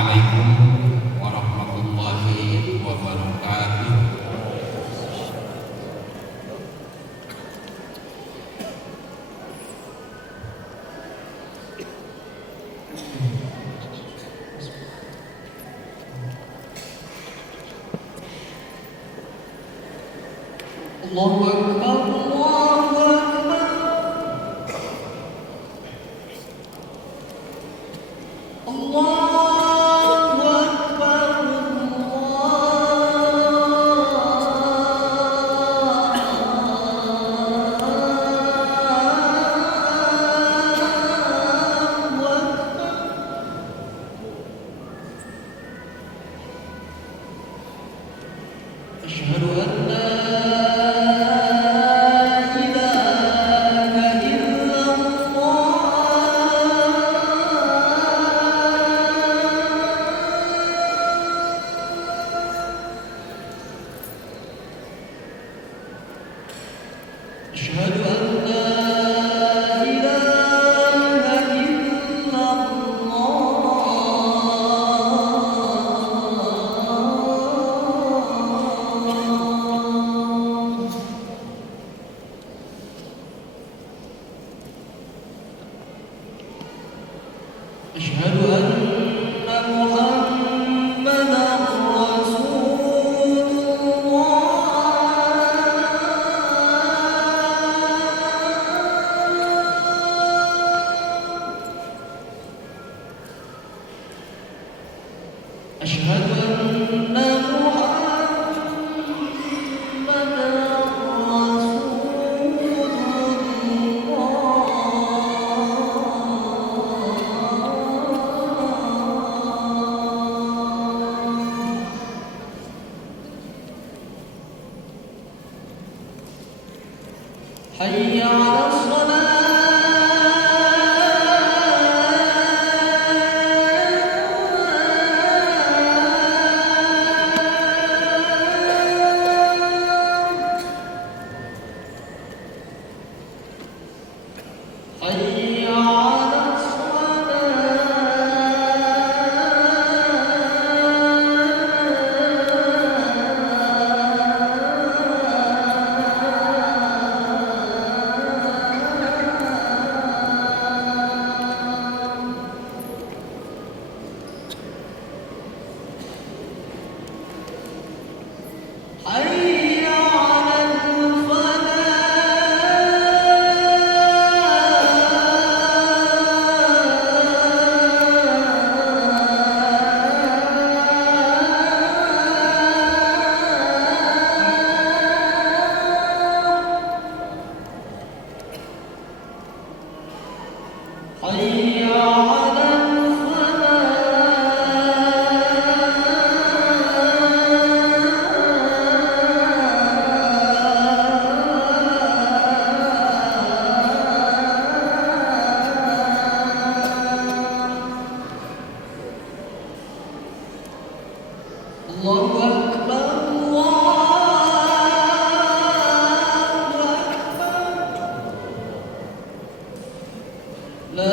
Assalamualaikum warahmatullahi wabarakatuh. Allahu Akbar, Allahu Akbar. Allahu Akbar, Allahu Akbar. Asyhadu an la أشهد أن لا إله إلا الله. أشهد أن محمدا رسول أشهد أن محمدًا رسول الله. حي على الصلاة. حي على حي على حي على Allahu Akbar, Allahu Akbar. La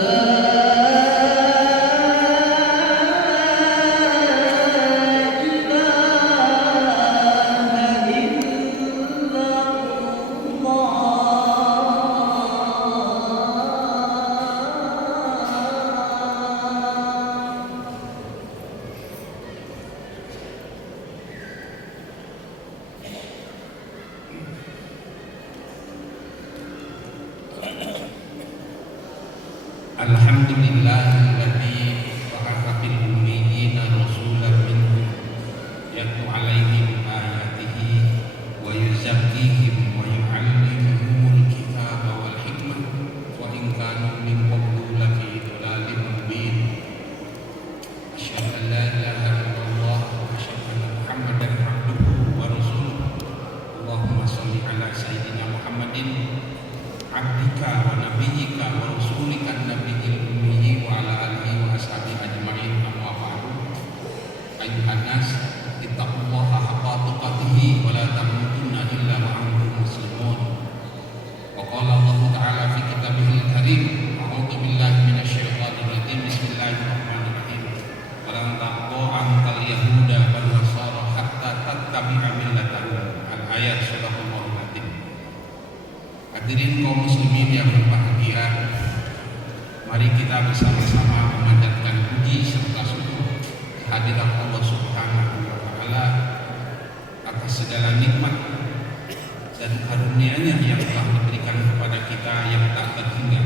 Alhamdulillahilladzi ba'atsa fil ummiyina rasulan minhum yatlu 'alaihim ayatihi wa yuzakkihim wa yu'allimuhumul kitaba wal hikmah wa in kanu min qablu lafi dhalalin mubin. Asyhadu an la ilaha illallah wa asyhadu anna Muhammadan abduhu wa rasuluh. Allahumma shalli ala sayyidina Muhammadin abdika wa nabiyyika wa rasulika nabiyil ummi wa ala alihi wa ashabihi ajma'in. Amma ba'du. Ayuhan nas ittaqullaha haqqa tuqatih wa la tamutunna illa wa antum muslimun. Wa qala Allah ta'ala fi kitabihil karim, a'udzu billahi minasy syaithanir rajim. Bismillahirrahmanirrahim. Wa la kaum muslimin yang berbahagia, mari kita bersama-sama memanjatkan puji serta syukur kehadiran Allah Subhanahu wa Ta'ala atas segala nikmat dan karunia-Nya yang telah diberikan kepada kita yang tak terhingga,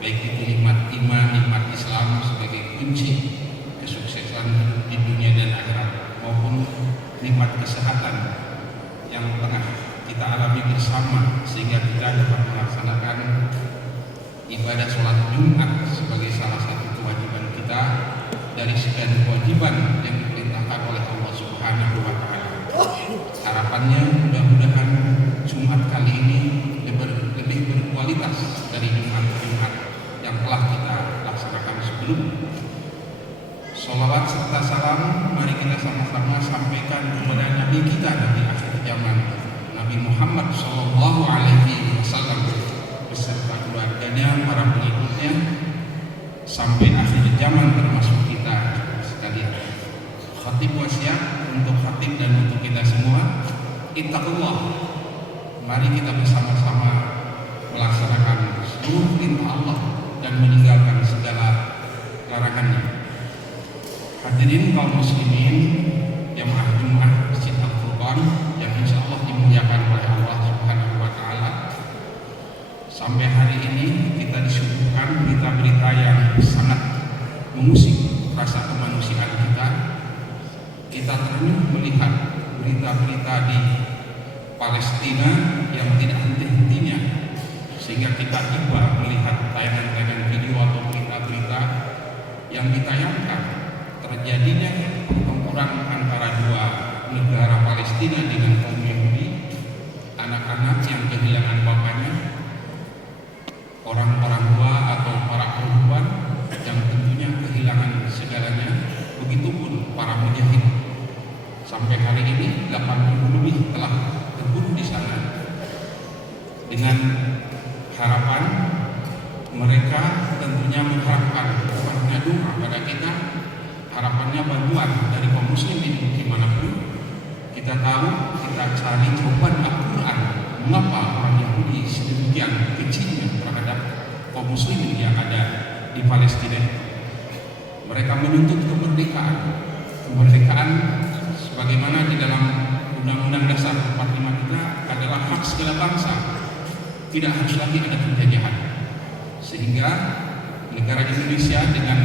baik itu nikmat iman, nikmat Islam sebagai kunci kesuksesan di dunia dan akhirat, maupun nikmat kesehatan yang tengah kita alami bersama sehingga kita dapat melaksanakan ibadah sholat Jumat sebagai salah satu kewajiban kita dari sekian kewajiban yang diperintahkan oleh Allah Subhanahu wa Ta'ala. Harapannya mudah-mudahan Jumat kali ini lebih berkualitas dari Jumat-Jumat yang telah kita laksanakan sebelumnya. Sholawat serta salam mari kita sama-sama sampaikan kepada Nabi kita, Nabi akhir zaman, Nabi Muhammad Sallallahu Alaihi Wasallam beserta keluarganya, para pengikutnya sampai akhir zaman, termasuk kita sekalian. Khatib wasiat untuk khatib dan untuk kita semua, ittaqullah. Mari kita bersama-sama melaksanakan seluruh perintah Allah dan meninggalkan segala larangannya. Hadirin kaum muslimin, jamaah Jumat Masjid Al-Furqan yang insya Allah dimuliakan oleh Allah Subhanahu wa Ta'ala. Sampai hari ini kita disuguhkan berita-berita yang sangat mengusik rasa kemanusiaan kita. Kita terenyuh melihat berita-berita di Palestina yang tidak henti-hentinya, sehingga kita iba melihat tayangan-tayangan video atau berita-berita yang ditayangkan terjadinya pertempuran antara dua negara Palestina dengan kaum Yahudi, anak-anak yang kehilangan bapaknya, orang-orang tua atau para perempuan yang tentunya kehilangan segalanya, begitupun para mujahid. Sampai hari ini 80 lebih telah terbunuh di sana, dengan harapan mereka tentunya mengharapkan doa pada kita, harapannya bantuan dari kaum muslimin dimanapun. Kita tahu, kita cari jawaban Al-Quran, mengapa orang Yahudi sedemikian kejinya terhadap kaum muslimin yang ada di Palestina. Mereka menuntut kemerdekaan sebagaimana di dalam Undang-Undang Dasar 45 kita adalah hak segala bangsa, tidak harus lagi ada penjajahan. Sehingga negara Indonesia dengan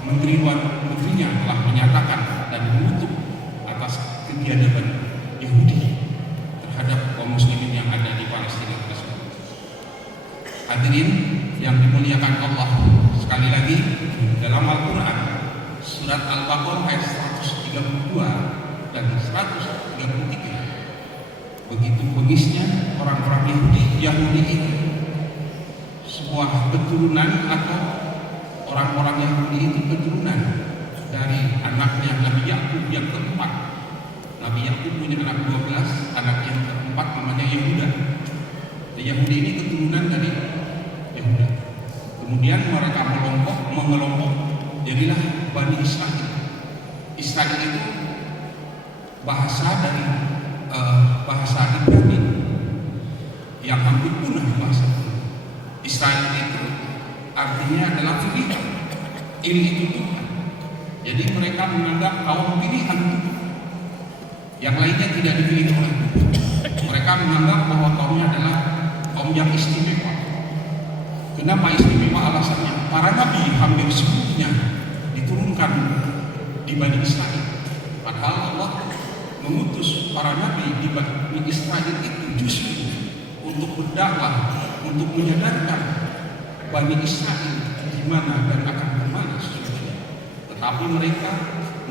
Menteri Luar Negerinya telah menyatakan dan mengutuk atas kebiadaban Yahudi terhadap kaum muslimin yang ada di Palestina tersebut. Hadirin yang dimuliakan Allah, sekali lagi dalam Al-Quran surat Al-Baqarah ayat 132 dan 133, begitu bengisnya orang-orang Yahudi itu, sebuah keturunan atau orang-orang Yahudi itu keturunan dari anaknya Nabi Yakub yang keempat. Nabi Yakub punya anak 12, anak yang keempat namanya Yehuda. Yahudi ini keturunan dari Yehuda. Kemudian mereka mengelompok, jadilah Bani Israel. Israel itu bahasa dari bahasa Ibrani yang hampir punah bahasa Israel itu. Artinya adalah pilihan. Ini itu Tuhan. Jadi mereka menganggap kaum pilihan Tuhan. Yang lainnya tidak dipilih oleh Tuhan. Mereka menganggap bahwa kaumnya adalah kaum yang istimewa. Kenapa istimewa? Alasannya para nabi hampir seluruhnya diturunkan di Bani Israel. Padahal Allah mengutus para nabi di Bani Israel itu justru untuk berdakwah, untuk menyadarkan Bani Israel di mana dan akan kemana sesungguhnya. Tetapi mereka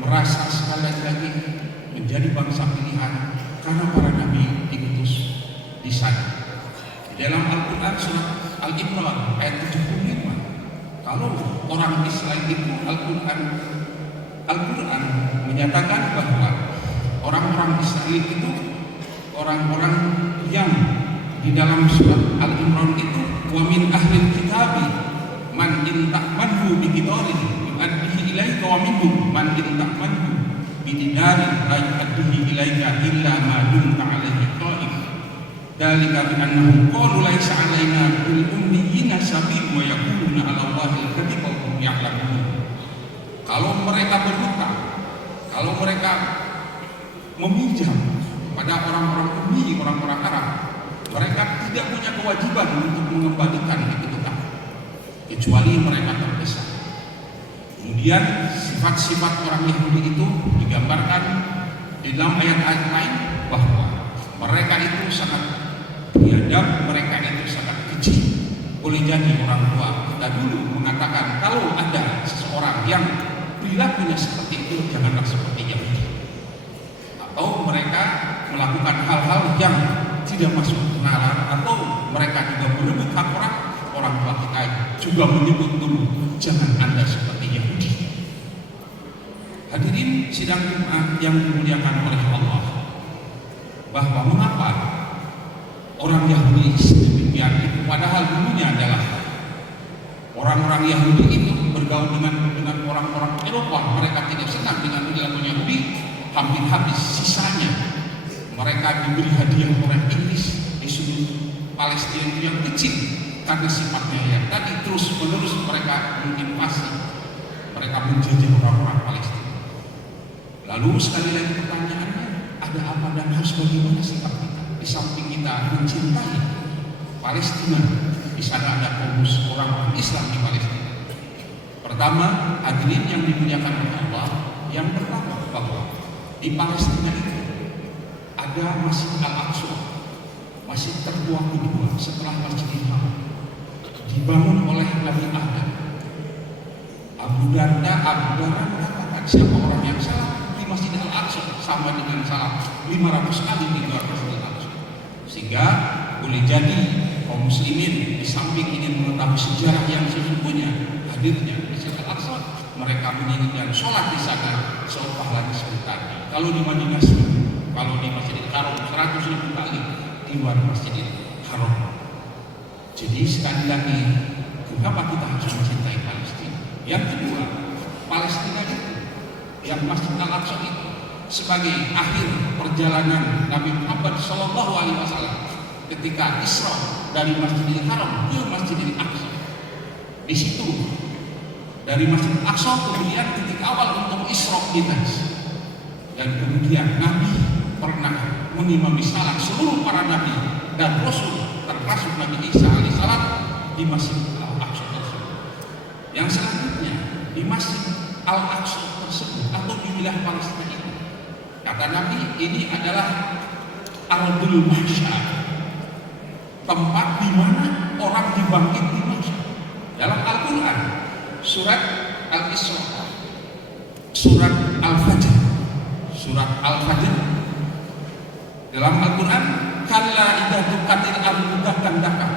merasa sekali lagi menjadi bangsa pilihan karena para nabi diutus di sana. Di dalam Al-Quran surat Al-Imran ayat 75, kalau orang Israel itu Al-Quran menyatakan bahwa orang-orang Israel itu orang-orang yang di dalam surat Al-Imran itu, wa min ahlil kitabi man inta'manhu bi qidarin yu'addihi ilaika wa minhum man inta'manhu bi dinarin la yu'addihi ilaika illa ma dumta alaihi qa'im. Dzalika bi annahum qalu laisa 'alaina bil ummiyina sabil wa yaquluna 'ala Allahi al-kadhiba wa hum ya'lamun. Kalau mereka berhutang, kalau mereka meminjam pada orang-orang ummi, orang-orang Arab, mereka tidak punya kewajiban untuk mengembalikan itu hutang kecuali mereka terdesak. Kemudian sifat-sifat orang Yahudi itu digambarkan di dalam ayat-ayat lain bahwa mereka itu sangat biadab, mereka itu sangat keji. Boleh jadi orang tua kita dulu mengatakan kalau ada seseorang yang perilakunya seperti itu, janganlah seperti Yahudi. Atau mereka melakukan hal-hal yang tidak masuk nalar, atau mereka juga merebut hak orang tua kita juga menyebut dulu, jangan Anda seperti Yahudi. Hadirin sidang Jumat yang dimuliakan oleh Allah, bahwa mengapa orang Yahudi sedemikian itu, padahal dulunya adalah orang-orang Yahudi itu bergaul dengan orang-orang Eropa, mereka tidak senang dengan perilaku Yahudi, hampir habis sisanya mereka diberi hadiah orang Inggris di sudut Palestina yang kecil karena sifatnya yang tadi terus menerus mereka menginvasi, mereka menjajah orang-orang Palestina. Lalu sekali lagi pertanyaannya, ada apa dan harus bagaimana sikap kita? Di samping kita mencintai Palestina, di sana ada kaum orang Islam di Palestina. Pertama, hadirin yang dimuliakan oleh Allah, yang pertama bahwa di Palestina itu ada Masjid Al-Aqsa, masjid tertua kedua setelah Masjidil Haram, dibangun oleh Nabi Adam. Abu Darda mengatakan siapa orang yang salah di Masjid Al-Aqsa sama dengan salah 500 kali di luar Masjid Al-Aqsa. Sehingga boleh jadi kaum muslimin di samping ingin mengetahui sejarah yang sesungguhnya hadirnya Masjid Al-Aqsa, mereka menginginkan sholat di sana seopah lagi sebentar. Kalau di Madinah, kalau di Masjidil Haram 100.000 kali di luar Masjidil Haram. Jadi sekali lagi, kenapa kita harus mencintai Palestina? Yang kedua, Palestina itu, yang Masjid Al-Aqsa itu sebagai akhir perjalanan Nabi Muhammad SAW ketika Isra dari Masjidil Haram ke Masjidil Aqsa. Di situ dari Masjidil Aqsa kemudian titik awal untuk Isra Mi'raj. Dan kemudian Nabi pernah mengimami salat seluruh para nabi dan rasul termasuk Nabi Isa alaihissalam di Masjid Al-Aqsa tersebut. Yang selanjutnya di Masjid Al-Aqsa tersebut atau di wilayah Palestina itu, kata Nabi, ini adalah Ardul Mahsyar, tempat di mana orang dibangkit di mahsyar. Dalam Al-Quran surat Al-Isra, surat Al-Fajr, dalam Al-Quran, kalla idza dukatil ardu dakkan.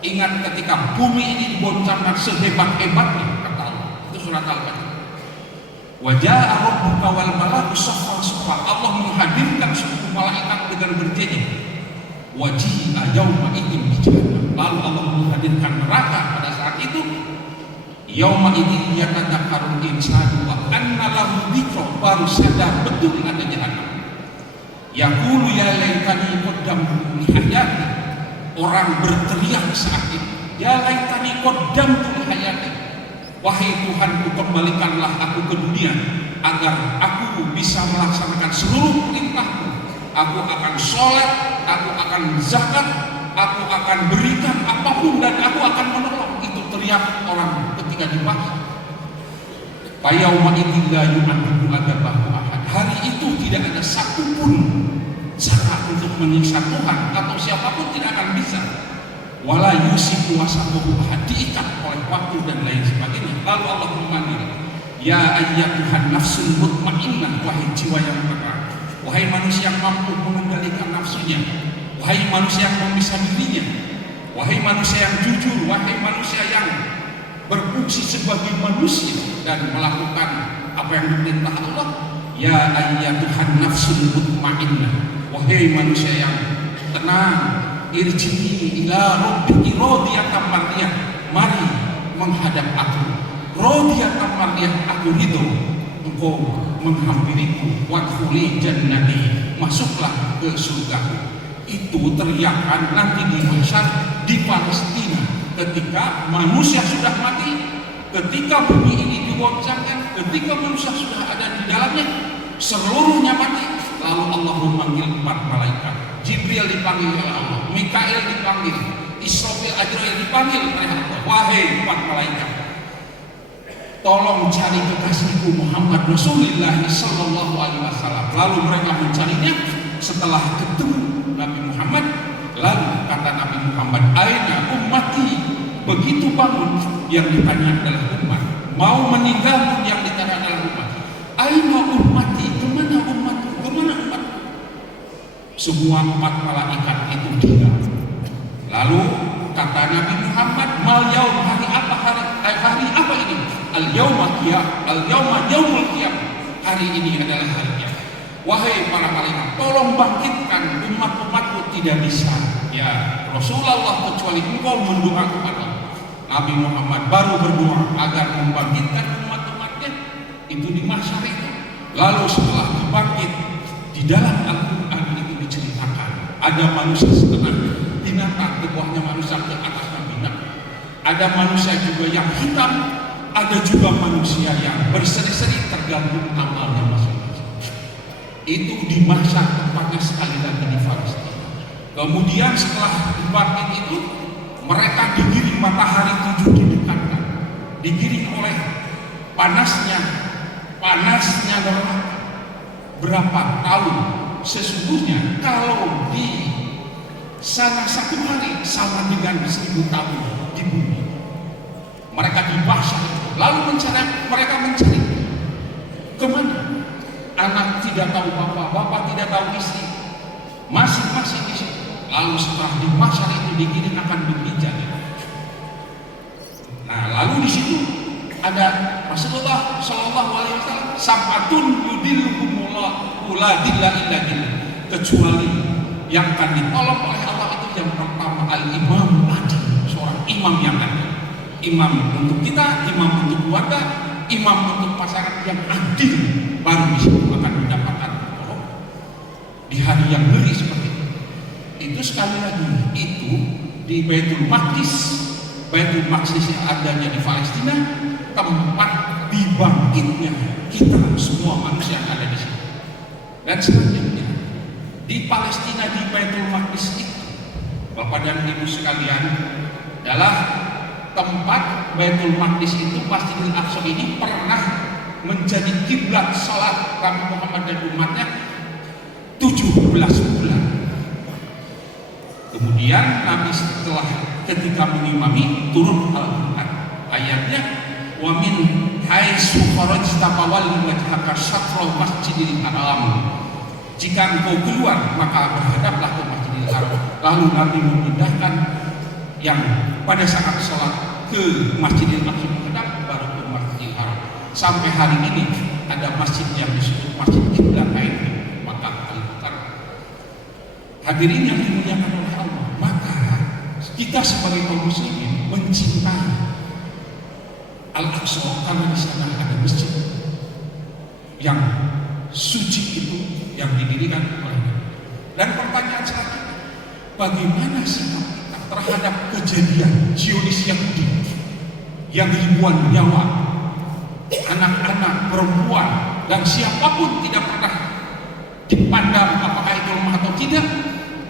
Ingat ketika bumi ini diboncengkan sehebat-hebatnya, kata Allah. Itu surat Al-Fajr. Wa jaa rabbuka wal malaku saffan saffa. Allah menghadirkan seluruh malaikat dengan berjejer. Wa ji'a yauma idzin bi jahannam. Lalu Allah menghadirkan neraka pada saat itu. Yauma idzin yatadzakkarul insanu wa anna lahu dzikra, baru sadar betul ada jahannam. Yaqulu ya laitani qaddamtu li hayati. Orang berteriak saat itu, ya laitani qaddamtu li hayati. Wahai Tuhanku, kembalikanlah aku ke dunia agar aku bisa melaksanakan seluruh perintahmu. Aku akan sholat, aku akan zakat, aku akan berikan apapun, dan aku akan menolong. Itu teriak orang ketika dipaksa. Yauma idzin la yu'adhibu adzabahu ahad. Hari itu tidak ada satupun cara untuk menyiksa Tuhan atau siapapun tidak akan bisa. Wala yusiku wasabuhu ahad, diikat oleh waktu dan lain sebagainya. Lalu Allah memanggil, ya ayyatuhan nafsul mutmainnah, wahai jiwa yang tenang, wahai manusia yang mampu mengendalikan nafsunya, wahai manusia yang memisah dirinya, wahai manusia yang jujur, wahai manusia yang berfungsi sebagai manusia dan melakukan apa yang diperintah Allah. Ya ayyatuhan nafsul mutmainnah, wahai manusia yang tenang, irji'i ila rabbiki radiyatan mardiyah, mari menghadap aku radiyatan mardiyah, aku ridho, engkau menghampiriku, wadkhuli jannati, masuklah ke surgaku. Itu teriakan nanti di mahsyar di Palestina ketika manusia sudah mati, ketika bumi ini digoncangkan, ketika manusia sudah ada di dalamnya, seluruhnya mati. Lalu Allah memanggil 4 malaikat. Jibril dipanggil oleh Allah, Mikail dipanggil, Israfil, Ajrail dipanggil oleh Allah. Wahai 4 malaikat, tolong cari kekasihku Muhammad Rasulullah Sallallahu Alaihi Wasallam. Lalu mereka mencarinya. Setelah ketemu Nabi Muhammad, lalu kata Nabi Muhammad, aina ummati. Begitu bangun, yang ditanya adalah umat. Mau meninggal pun yang ditanya adalah umat. Aina ummati, kemana umatku, kemana umat? Semua 4 malaikat itu diam. Lalu kata Nabi Muhammad, mal yaum, hari apa, hari apa ini? Al yauma qiyam, al yauma yaumul qiyam. Hari ini adalah hari kiamat. Wahai para malaikat, tolong bangkitkan umat-umatku. Tidak bisa ya Rasulullah kecuali engkau mendoa kepada Nabi Muhammad baru berdoa agar membangkitkan umat-umatnya itu di mahsyar itu. Lalu setelah bangkit, di dalam Al-Quran itu diceritakan ada manusia setengah binatang, ke bawahnya manusia, ke atasnya binatang. Ada manusia juga yang hitam, ada juga manusia yang berseri-seri, tergantung amalnya masing-masing. Itu di mahsyar tempatnya sekali lagi di Palestina. Kemudian setelah dibangkit itu, mereka digiring matahari 7 didekatkan, digiring oleh panasnya neraka. Berapa tahun sesungguhnya kalau di sana 1 hari sama dengan 1000 tahun di bumi. Mereka di mahsyar itu, lalu mereka mencari kemana? Anak tidak tahu bapak tidak tahu istri, masing-masing di situ. Lalu setelah di mahsyar itu digiring akan berbicara. Nah, lalu di situ ada Rasulullah Shallallahu Alaihi Wasallam, sab'atun yudilluhumullah la dilla illa dillah, kecuali yang akan ditolong oleh Allah itu yang pertama al-imam adil, seorang imam yang adil. Imam untuk kita, imam untuk keluarga, imam untuk masyarakat yang adil, baru di situ akan mendapatkan tolong di hari yang ngeri seperti itu. Itu sekali lagi itu di Baitul Maqdis. Baitul Maqdis yang adanya di Palestina, tempat dibangkitnya kita semua manusia yang ada di sini. Dan selanjutnya di Palestina di Baitul Maqdis itu, Bapak dan Ibu sekalian, adalah tempat Baitul Maqdis itu, Masjidil Aqsa ini pernah menjadi kiblat salat Nabi Muhammad dan umatnya 17 bulan. Kemudian Nabi setelah ketika mengimami turun Al-Quran, ayatnya wa min haitsu kharajta fawalli wajhaka syatrul masjidil haram. Jika engkau keluar maka berhadaplah ke Masjidil Haram. Lalu Nabi memindahkan yang pada saat sholat ke Masjidil Aqsa menghadap, baru ke Masjidil Haram. Sampai hari ini ada masjid yang disebut Masjid Qiblat Ain Makkah Al-Mukarramah. Hadirin yang dimuliakan oleh Allah, maka kita sebagai kaum muslimin mencintai Al-Aqsa karena di sana ada masjid yang suci itu yang didirikan oleh. Dan pertanyaan selanjutnya, bagaimana sikap kita terhadap kejadian Zionis Yahudi yang ribuan nyawa, anak-anak, perempuan, dan siapapun tidak pernah dipandang apakah itu lemah atau tidak.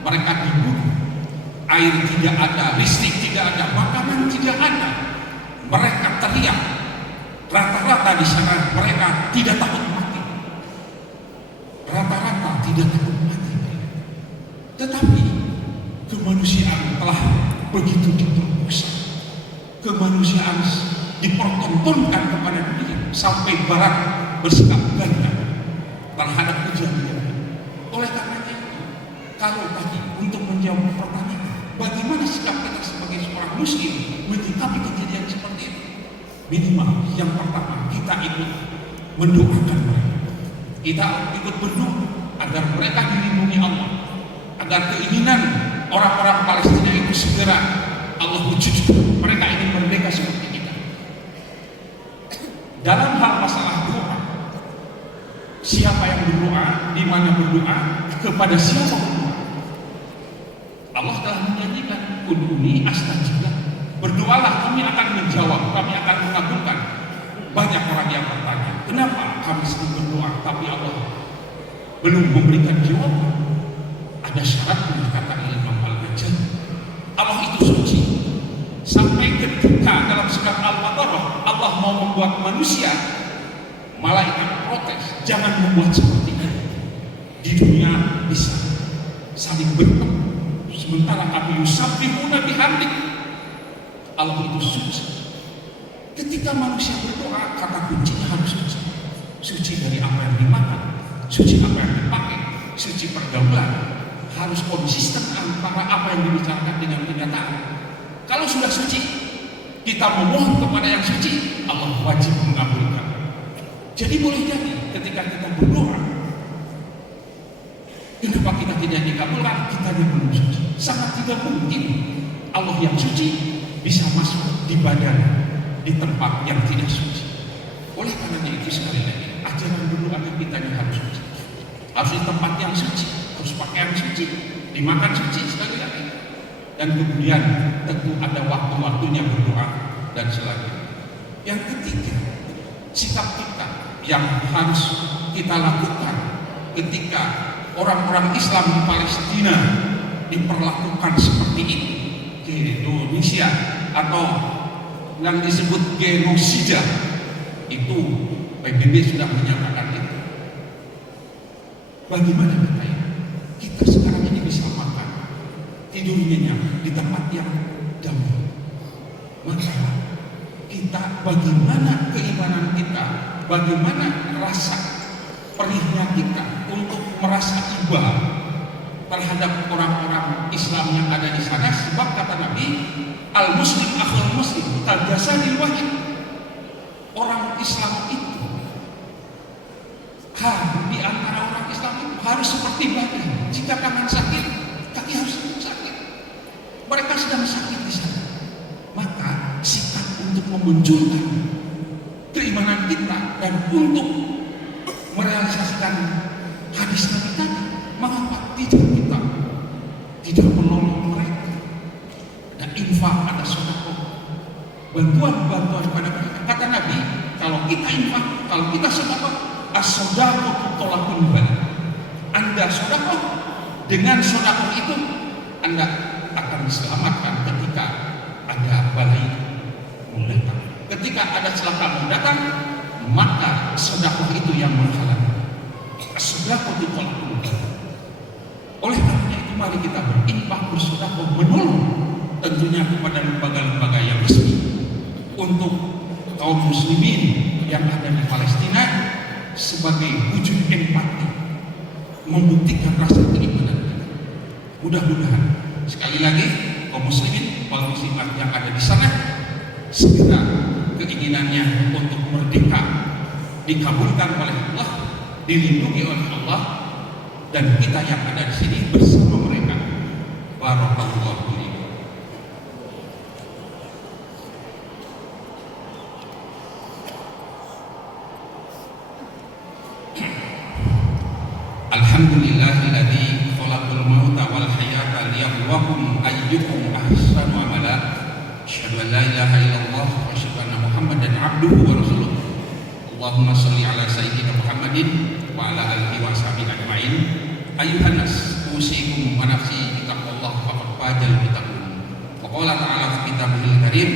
Mereka dibunuh, air tidak ada, listrik tidak ada, makanan tidak ada. Mereka teriak, rata-rata di sana mereka tidak takut mati, rata-rata tidak takut mati. Tetapi kemanusiaan telah begitu diperkosa, kemanusiaan dipertontonkan kepada dunia sampai barat bersikap ganda terhadap kejadian. Oleh karenanya, kalau tadi untuk menjawab pertanyaan, bagaimana sikap kita sebagai seorang muslim menyikapi kejadian seperti itu? Minimal yang pertama, kita ikut mendoakan mereka, kita ikut berdoa agar mereka dilindungi Allah, agar keinginan orang-orang Palestina itu segera Allah wujudkan, mereka ingin merdeka seperti kita. Dalam hal masalah doa, siapa yang berdoa, di mana berdoa, kepada siapa berdoa, berdoalah kami akan menjawab, kami akan mengabulkan. Banyak orang yang bertanya, kenapa kami sering berdoa tapi Allah belum memberikan jawaban? Ada syaratnya, kata Imam Al-Ghazali. Allah itu suci sampai ketika dalam surat Al-Baqarah Allah mau membuat manusia, malaikat protes, jangan membuat seperti ini. Di dunia bisa saling bertemu, sementara kami yusabbihuna bihamdik. Allah itu suci. Ketika manusia berdoa, kata kuncinya harus suci. Suci dari apa yang dimakan, suci apa yang dipakai, suci pergaulan. Harus konsisten antara apa yang dibicarakan dengan kenyataan. Kalau sudah suci, kita memohon kepada yang suci, Allah wajib mengabulkan. Jadi boleh jadi ketika kita berdoa, kenapa kita tidak dikabulkan? Kita belum suci. Sangat tidak mungkin Allah yang suci bisa masuk di badan, di tempat yang tidak suci. Oleh karena itu sekali lagi, ajaran berdoa kita harus suci. Harus di tempat yang suci, harus pakaian suci, dimakan suci sekali lagi. Dan kemudian tentu ada waktu-waktunya berdoa dan selanjutnya. Yang ketiga, sikap kita yang harus kita lakukan ketika orang-orang Islam di Palestina diperlakukan seperti ini di Indonesia atau yang disebut genosida, itu PBB sudah menyatakan itu. Bagaimana kita sekarang ini bisa makan, tidur nyenyak di tempat yang damai? Maka kita, bagaimana keimanan kita, bagaimana rasa perihnya kita untuk merasa iba terhadap orang-orang Islam yang ada di sana? Sebab kata Nabi, al-muslim akhul muslim kal-jasadil wahid. Orang Islam itu di antara orang Islam itu harus seperti badan. Jika tangan sakit, kaki harus sakit. Mereka sedang sakit di sana. Maka sikap untuk memunculkan keimanan kita dan untuk merealisasikan hadis Nabi tadi, mengapa tidak kita tidak menolong mereka? Ada infak, ada sedekah, bantuan kepada mereka. Kata Nabi, kalau kita infak, kalau kita sedekah, as-shadaqatu tolakul bala. Anda sedekah, dengan sedekah itu Anda akan diselamatkan ketika ada balai mendatang. Ketika ada celaka mendatang, maka sedekah itu yang menghalangi. As-shadaqatu tolakul bala. Oleh karena itu mari kita berinfak, bersedekah, menolong tentunya kepada lembaga-lembaga yang resmi untuk kaum muslimin yang ada di Palestina sebagai wujud empati, membuktikan rasa keimanan kita. Mudah-mudahan sekali lagi kaum muslimin, kaum muslimat yang ada di sana segera keinginannya untuk merdeka dikabulkan oleh Allah, dilindungi oleh Allah, dan kita yang ada di sini bersama mereka. Barakallahu fiikum. Alhamdulillahilladzi khalaqal mauta wal hayata liyabluwakum ayyukum ahsanu amala. Asyhadu an la ilaha illallah wa asyhadu anna Muhammadan abduhu wa rasuluh. Allahumma shalli ala sayyidina Muhammadin wa ala alihi wa sahbihi ajmain. Ayyuhan nas, usikum wa nafsi bittaqwallah faqad fazal muttaqun. Wa qala ta'ala fi kitabihil karim,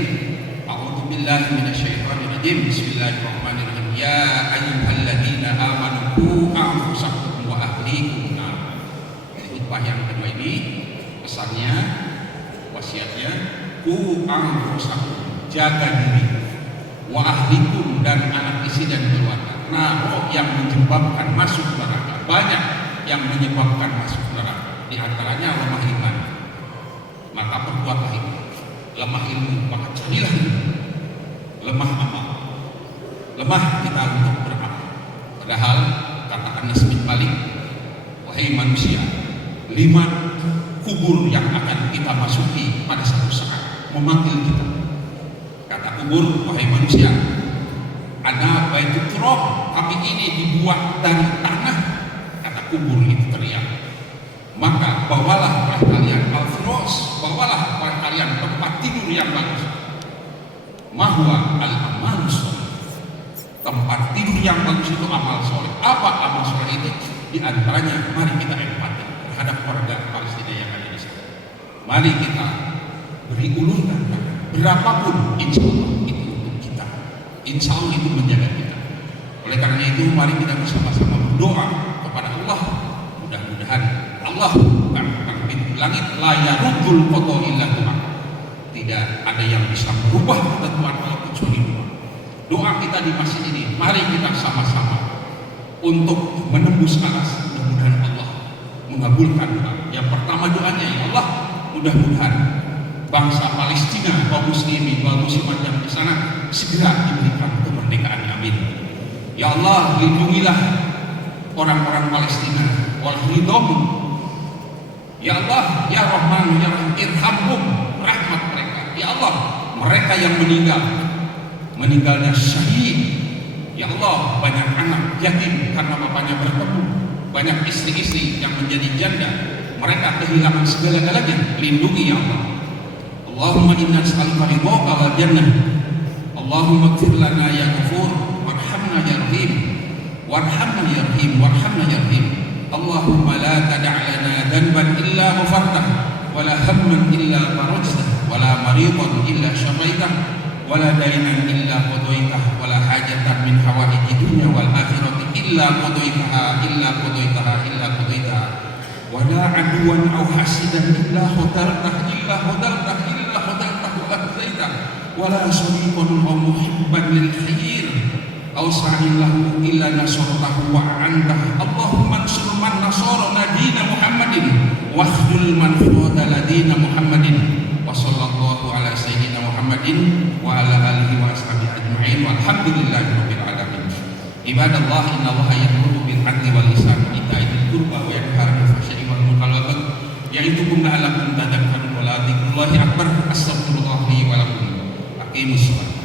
a'udzu billahi minasyaitonir rajim. Bismillahirrahmanirrahim. Ya ayyuhalladzina amanu qu anfusakum wa ahlikum nar. Khutbah yang kedua ini pesannya, wasiatnya, qu anfusakum, jaga diri, wa ahlikum, dan anak istri dan keluarga. Nah, yang menyebabkan masuk neraka, banyak yang menyebabkan masuk neraka. Di antaranya lemah iman, maka perkuatlah iman. Lemah ilmu, maka carilah ilmu. Lemah amal, lemah kita untuk beramal. Padahal kata Anas bin Malik, wahai manusia, 5 kubur yang akan kita masuki pada satu saat memanggil kita. Kata kubur, wahai manusia, ana baitul turab, kami ini dibuat dari tanah. Kata kubur itu teriak, maka bawalah oleh kalian al-firas, bawalah oleh kalian tempat tidur yang bagus. mahwa al-amal soleh. Tempat tidur yang bagus itu amal soleh. Apa amal soleh itu? Di antaranya, mari kita empati terhadap warga Palestina yang ada di sana. Mari kita beri uluran berapapun, insya Allah itu untuk kita. Insya Allah itu menjaga kita. Oleh karena itu, mari kita bersama-sama berdoa kepada Allah. Mudah-mudahan Allah bukan pintu langit, la yaruddul qada illa doa. Tidak ada yang bisa merubah ketentuan Allah kecuali doa. Doa kita di masjid ini, mari kita sama-sama untuk menembus alas. Mudah-mudahan Allah mengabulkan doa. Yang pertama doanya, ya Allah, mudah-mudahan bangsa Palestina, kaum muslimin, kaum muslimat yang di sana segera diberikan kemerdekaan. Amin. Ya Allah, lindungilah orang-orang Palestina. Wal hidom. Ya Allah, ya Rahman, ya Rahim, irhamhum, rahmat mereka. Ya Allah, mereka yang meninggalnya syahid. Ya Allah, banyak anak yatim karena bapaknya bertemu, banyak istri-istri yang menjadi janda, mereka kehilangan segala-galanya. Lindungi ya Allah. Allahumma inna nas'aluka ridhaka wal jannah. Allahumma ighfir lana ya ghafur warhamna ya rahim. Warhamna ya rahim, warhamna ya rahim. Allahumma la tada' lana dhanban illa ghafartah, wala hamman illa farajtah, wala maridan illa syafaitah, wala dainan illa qadaitah, wala hajatan min hawaiji dunya wal akhirati illa qadaitaha wala aduwan aw hasidan illa khatartah wala sadiqan aw muhibban lil khair aw sa'in lahu illa nasartahu wa a'antah. Allahumma ansur man nasara ladina Muhammadin wakhdul man khada ladina Muhammadin. Wa sallallahu ala sayyidina Muhammadin wa ala alihi wa ashabihi ajma'in walhamdulillahi rabbil alamin. Ibadallah, innallaha ya'muru bil 'adli wal ihsani wa ita'i dzil qurba wa yanha 'anil fahsya'i wal munkari wal baghi ya'idukum la'allakum tadhakkarun wa la dzikrullahi akbar. Astaghfirullah li wa lakum. Aqimus shalah.